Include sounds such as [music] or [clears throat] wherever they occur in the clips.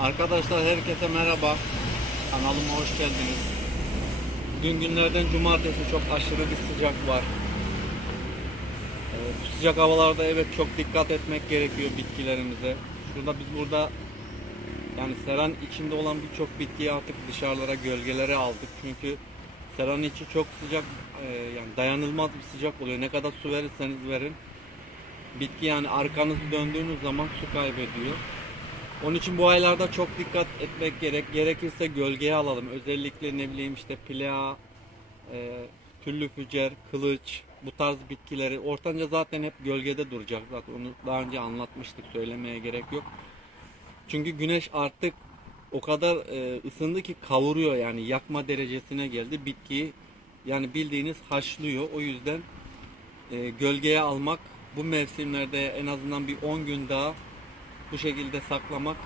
Arkadaşlar herkese merhaba. Kanalıma hoş geldiniz. Bugün günlerden cumartesi çok aşırı bir sıcak var. Ee, sıcak havalarda evet çok dikkat etmek gerekiyor bitkilerimize. Şurada biz burada yani seran içinde olan birçok bitkiyi artık dışarılara gölgelere aldık. Çünkü seranın içi çok sıcak e, yani dayanılmaz bir sıcak oluyor. Ne kadar su verirseniz verin. Bitki yani arkanızı döndüğünüz zaman su kaybediyor. Onun için bu aylarda çok dikkat etmek gerek. Gerekirse gölgeye alalım. Özellikle ne bileyim işte plea, e, tüllü fücer, kılıç bu tarz bitkileri. Ortanca zaten hep gölgede duracak. Zaten onu daha önce anlatmıştık. Söylemeye gerek yok. Çünkü güneş artık o kadar e, ısındı ki kavuruyor yani yakma derecesine geldi. Bitkiyi yani bildiğiniz haşlıyor. O yüzden e, gölgeye almak bu mevsimlerde en azından bir 10 gün daha bu şekilde saklamak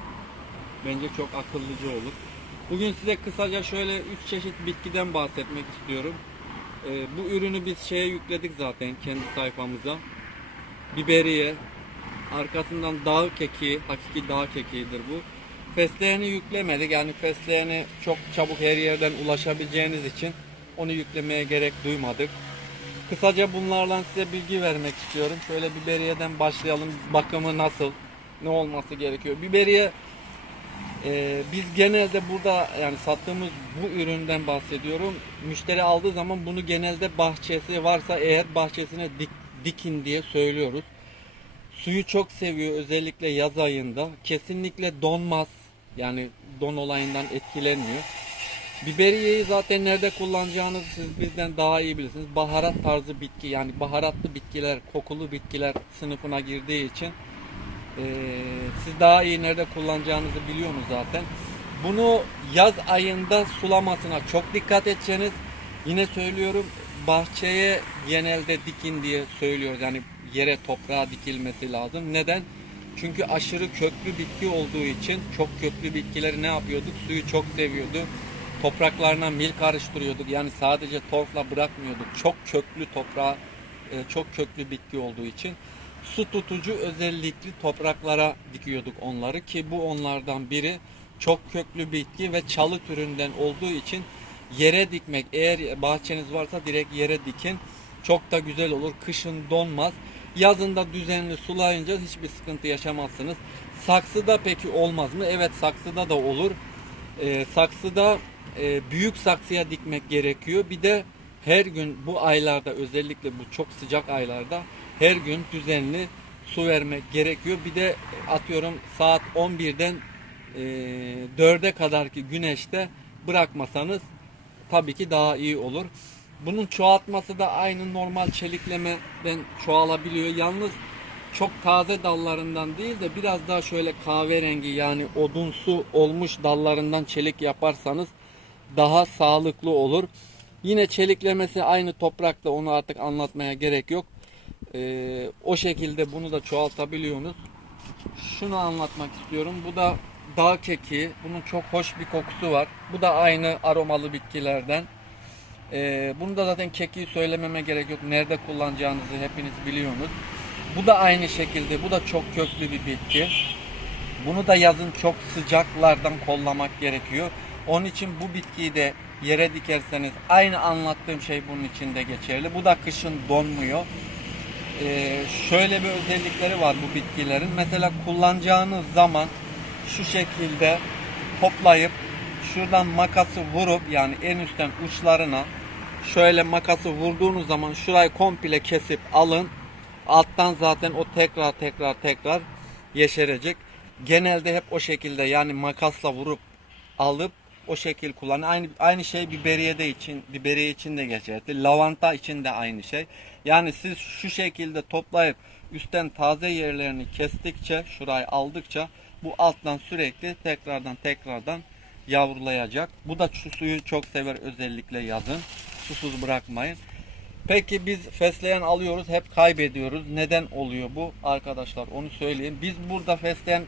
bence çok akıllıca olur. Bugün size kısaca şöyle 3 çeşit bitkiden bahsetmek istiyorum. Ee, bu ürünü biz şeye yükledik zaten kendi sayfamıza. Biberiye, arkasından dağ kekiği, hakiki dağ kekiğidir bu. Fesleğeni yüklemedik yani fesleğeni çok çabuk her yerden ulaşabileceğiniz için onu yüklemeye gerek duymadık. Kısaca bunlarla size bilgi vermek istiyorum. Şöyle biberiyeden başlayalım. Bakımı nasıl? Ne olması gerekiyor? Biberiye e, biz genelde burada yani sattığımız bu üründen bahsediyorum. Müşteri aldığı zaman bunu genelde bahçesi varsa eğer bahçesine dik, dikin diye söylüyoruz. Suyu çok seviyor özellikle yaz ayında. Kesinlikle donmaz. Yani don olayından etkilenmiyor. Biberiyeyi zaten nerede kullanacağınızı siz bizden daha iyi bilirsiniz. Baharat tarzı bitki yani baharatlı bitkiler, kokulu bitkiler sınıfına girdiği için eee, siz daha iyi nerede kullanacağınızı biliyorsunuz zaten. Bunu yaz ayında sulamasına çok dikkat edeceksiniz. Yine söylüyorum bahçeye genelde dikin diye söylüyoruz. Yani yere toprağa dikilmesi lazım. Neden? Çünkü aşırı köklü bitki olduğu için çok köklü bitkileri ne yapıyorduk? Suyu çok seviyordu. Topraklarına mil karıştırıyorduk. Yani sadece torfla bırakmıyorduk. Çok köklü toprağa, e, çok köklü bitki olduğu için su tutucu özellikli topraklara dikiyorduk onları ki bu onlardan biri çok köklü bitki ve çalı türünden olduğu için yere dikmek eğer bahçeniz varsa direkt yere dikin çok da güzel olur kışın donmaz. Yazında düzenli sulayınca hiçbir sıkıntı yaşamazsınız. Saksıda peki olmaz mı? Evet saksıda da olur. Ee, saksıda e, büyük saksıya dikmek gerekiyor. Bir de her gün bu aylarda özellikle bu çok sıcak aylarda her gün düzenli su vermek gerekiyor. Bir de atıyorum saat 11'den e, 4'e kadarki güneşte bırakmasanız tabii ki daha iyi olur. Bunun çoğaltması da aynı normal çeliklemeden çoğalabiliyor. Yalnız çok taze dallarından değil de biraz daha şöyle kahverengi yani odunsu olmuş dallarından çelik yaparsanız daha sağlıklı olur. Yine çeliklemesi aynı toprakta onu artık anlatmaya gerek yok. Ee, o şekilde bunu da çoğaltabiliyorsunuz. Şunu anlatmak istiyorum. Bu da dağ keki. Bunun çok hoş bir kokusu var. Bu da aynı aromalı bitkilerden. Ee, bunu da zaten kekiği söylememe gerek yok. Nerede kullanacağınızı hepiniz biliyorsunuz. Bu da aynı şekilde. Bu da çok köklü bir bitki. Bunu da yazın çok sıcaklardan kollamak gerekiyor. Onun için bu bitkiyi de yere dikerseniz aynı anlattığım şey bunun için de geçerli. Bu da kışın donmuyor. Ee, şöyle bir özellikleri var bu bitkilerin. Mesela kullanacağınız zaman şu şekilde toplayıp şuradan makası vurup yani en üstten uçlarına şöyle makası vurduğunuz zaman şurayı komple kesip alın. Alttan zaten o tekrar tekrar tekrar yeşerecek. Genelde hep o şekilde yani makasla vurup alıp o şekil kullan. Aynı aynı şey biberiye de için, biberiye için de geçerli. Lavanta için de aynı şey. Yani siz şu şekilde toplayıp üstten taze yerlerini kestikçe, şurayı aldıkça bu alttan sürekli tekrardan tekrardan yavrulayacak. Bu da şu suyu çok sever özellikle yazın. Susuz bırakmayın. Peki biz fesleğen alıyoruz hep kaybediyoruz. Neden oluyor bu? Arkadaşlar onu söyleyeyim. Biz burada fesleğen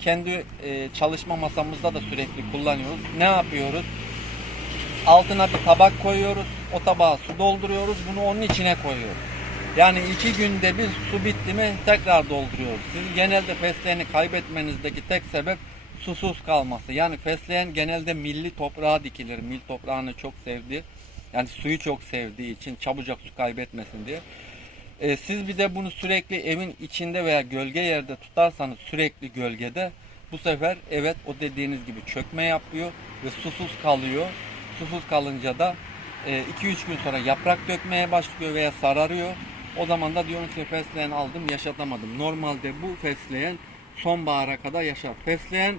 kendi e, çalışma masamızda da sürekli kullanıyoruz. Ne yapıyoruz? Altına bir tabak koyuyoruz. O tabağa su dolduruyoruz. Bunu onun içine koyuyoruz. Yani iki günde bir su bitti mi tekrar dolduruyoruz. Sizin genelde fesleğeni kaybetmenizdeki tek sebep susuz kalması. Yani fesleğen genelde milli toprağa dikilir. Mil toprağını çok sevdi. Yani suyu çok sevdiği için çabucak su kaybetmesin diye. Ee, siz bir de bunu sürekli evin içinde veya gölge yerde tutarsanız sürekli gölgede bu sefer evet o dediğiniz gibi çökme yapıyor ve susuz kalıyor. Susuz kalınca da 2-3 gün sonra yaprak dökmeye başlıyor veya sararıyor. O zaman da diyorsunuz ki fesleğen aldım yaşatamadım. Normalde bu fesleğen sonbahara kadar yaşar. Fesleğen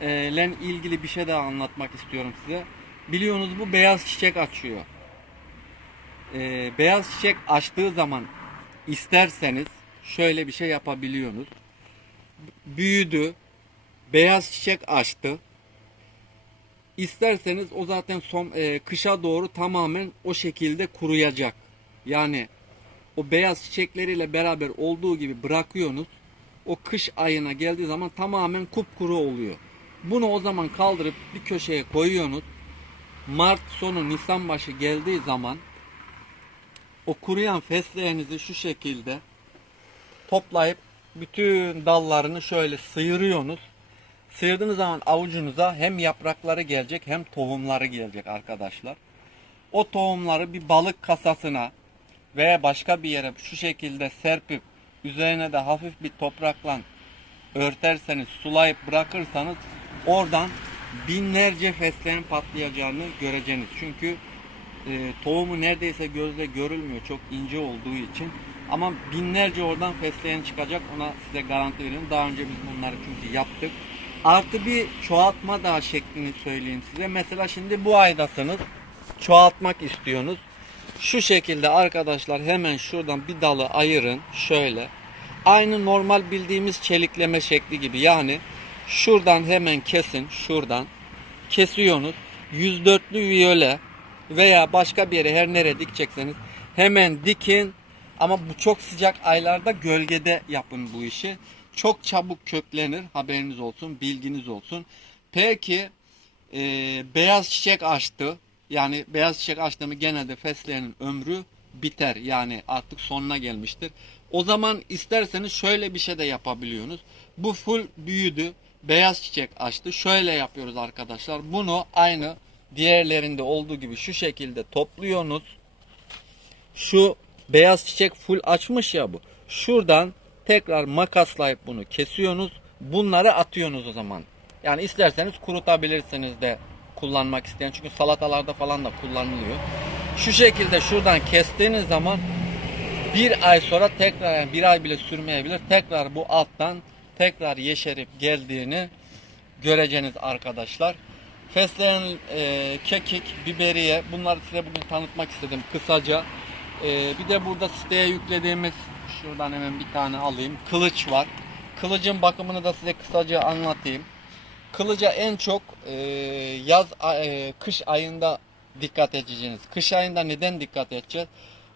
e, ile ilgili bir şey daha anlatmak istiyorum size. Biliyorsunuz bu beyaz çiçek açıyor. E, beyaz çiçek açtığı zaman isterseniz şöyle bir şey yapabiliyorsunuz. Büyüdü, beyaz çiçek açtı. İsterseniz o zaten son e, kışa doğru tamamen o şekilde kuruyacak. Yani o beyaz çiçekleriyle beraber olduğu gibi bırakıyorsunuz. O kış ayına geldiği zaman tamamen kupkuru oluyor. Bunu o zaman kaldırıp bir köşeye koyuyorsunuz. Mart sonu Nisan başı geldiği zaman o kuruyan fesleğenizi şu şekilde toplayıp bütün dallarını şöyle sıyırıyorsunuz. Sıyırdığınız zaman avucunuza hem yaprakları gelecek hem tohumları gelecek arkadaşlar. O tohumları bir balık kasasına veya başka bir yere şu şekilde serpip üzerine de hafif bir toprakla örterseniz, sulayıp bırakırsanız oradan binlerce fesleğen patlayacağını göreceksiniz. Çünkü e, tohumu neredeyse gözle görülmüyor çok ince olduğu için. Ama binlerce oradan fesleğen çıkacak ona size garanti veriyorum. Daha önce biz bunları çünkü yaptık. Artı bir çoğaltma daha şeklini söyleyeyim size. Mesela şimdi bu aydasınız. Çoğaltmak istiyorsunuz. Şu şekilde arkadaşlar hemen şuradan bir dalı ayırın. Şöyle. Aynı normal bildiğimiz çelikleme şekli gibi. Yani şuradan hemen kesin. Şuradan. Kesiyorsunuz. 104'lü viyole veya başka bir yere her nereye dikecekseniz hemen dikin. Ama bu çok sıcak aylarda gölgede yapın bu işi. Çok çabuk köklenir. Haberiniz olsun, bilginiz olsun. Peki e, beyaz çiçek açtı. Yani beyaz çiçek açtı mı genelde fesleğenin ömrü biter. Yani artık sonuna gelmiştir. O zaman isterseniz şöyle bir şey de yapabiliyorsunuz. Bu full büyüdü. Beyaz çiçek açtı. Şöyle yapıyoruz arkadaşlar. Bunu aynı diğerlerinde olduğu gibi şu şekilde topluyorsunuz. Şu beyaz çiçek full açmış ya bu. Şuradan tekrar makaslayıp bunu kesiyorsunuz. Bunları atıyorsunuz o zaman. Yani isterseniz kurutabilirsiniz de kullanmak isteyen. Çünkü salatalarda falan da kullanılıyor. Şu şekilde şuradan kestiğiniz zaman bir ay sonra tekrar yani bir ay bile sürmeyebilir. Tekrar bu alttan tekrar yeşerip geldiğini göreceğiniz arkadaşlar. Fesleğen, e, kekik, biberiye bunları size bugün tanıtmak istedim kısaca. E, bir de burada siteye yüklediğimiz şuradan hemen bir tane alayım. Kılıç var. Kılıcın bakımını da size kısaca anlatayım. Kılıca en çok e, yaz e, kış ayında dikkat edeceğiniz. Kış ayında neden dikkat edeceğiz?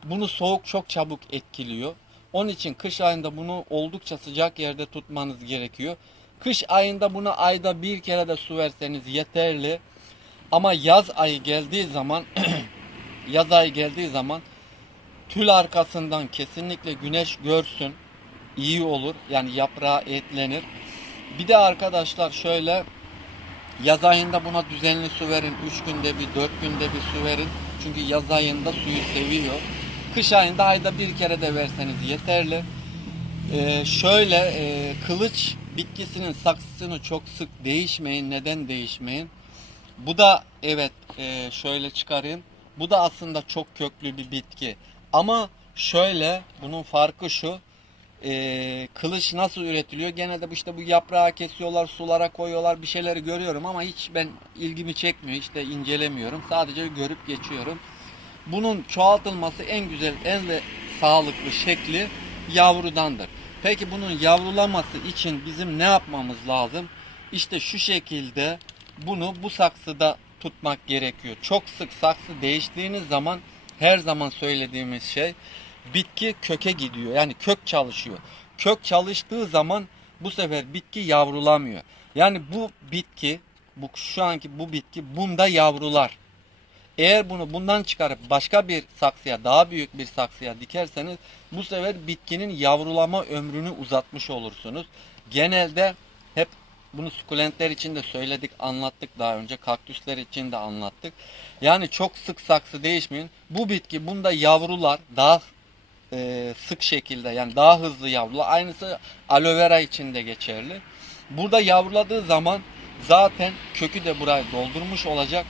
Bunu soğuk çok çabuk etkiliyor. Onun için kış ayında bunu oldukça sıcak yerde tutmanız gerekiyor. Kış ayında bunu ayda bir kere de su verseniz yeterli. Ama yaz ayı geldiği zaman [clears throat] yaz ayı geldiği zaman tül arkasından kesinlikle güneş görsün. iyi olur. Yani yaprağı etlenir. Bir de arkadaşlar şöyle yaz ayında buna düzenli su verin. 3 günde bir, 4 günde bir su verin. Çünkü yaz ayında suyu seviyor. Kış ayında ayda bir kere de verseniz yeterli. Ee, şöyle e, kılıç bitkisinin saksısını çok sık değişmeyin. Neden değişmeyin? Bu da evet e, şöyle çıkarayım. Bu da aslında çok köklü bir bitki. Ama şöyle bunun farkı şu. E, kılıç nasıl üretiliyor? Genelde işte bu yaprağı kesiyorlar, sulara koyuyorlar bir şeyleri görüyorum ama hiç ben ilgimi çekmiyor. De incelemiyorum. Sadece görüp geçiyorum. Bunun çoğaltılması en güzel, en de sağlıklı şekli yavrudandır. Peki bunun yavrulaması için bizim ne yapmamız lazım? İşte şu şekilde bunu bu saksıda tutmak gerekiyor. Çok sık saksı değiştiğiniz zaman her zaman söylediğimiz şey bitki köke gidiyor. Yani kök çalışıyor. Kök çalıştığı zaman bu sefer bitki yavrulamıyor. Yani bu bitki bu şu anki bu bitki bunda yavrular. Eğer bunu bundan çıkarıp başka bir saksıya, daha büyük bir saksıya dikerseniz bu sefer bitkinin yavrulama ömrünü uzatmış olursunuz. Genelde hep Bunu sukulentler için de söyledik, anlattık daha önce. Kaktüsler için de anlattık. Yani çok sık saksı değişmeyin. Bu bitki bunda yavrular daha e, sık şekilde yani daha hızlı yavrula. Aynısı aloe vera için de geçerli. Burada yavruladığı zaman zaten kökü de burayı doldurmuş olacak.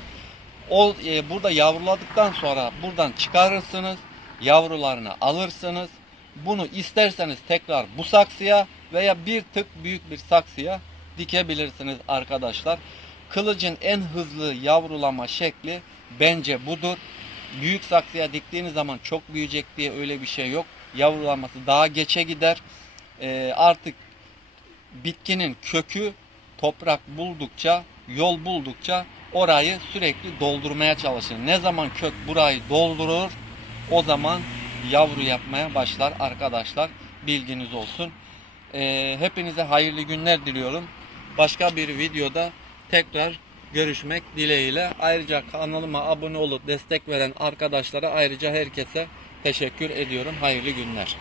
O e, burada yavruladıktan sonra buradan çıkarırsınız. Yavrularını alırsınız. Bunu isterseniz tekrar bu saksıya veya bir tık büyük bir saksıya dikebilirsiniz arkadaşlar. Kılıcın en hızlı yavrulama şekli bence budur. Büyük saksıya diktiğiniz zaman çok büyüyecek diye öyle bir şey yok. Yavrulaması daha geçe gider. Ee, artık bitkinin kökü toprak buldukça, yol buldukça orayı sürekli doldurmaya çalışır. Ne zaman kök burayı doldurur o zaman yavru yapmaya başlar arkadaşlar. Bilginiz olsun. Ee, hepinize hayırlı günler diliyorum. Başka bir videoda tekrar görüşmek dileğiyle. Ayrıca kanalıma abone olup destek veren arkadaşlara ayrıca herkese teşekkür ediyorum. Hayırlı günler.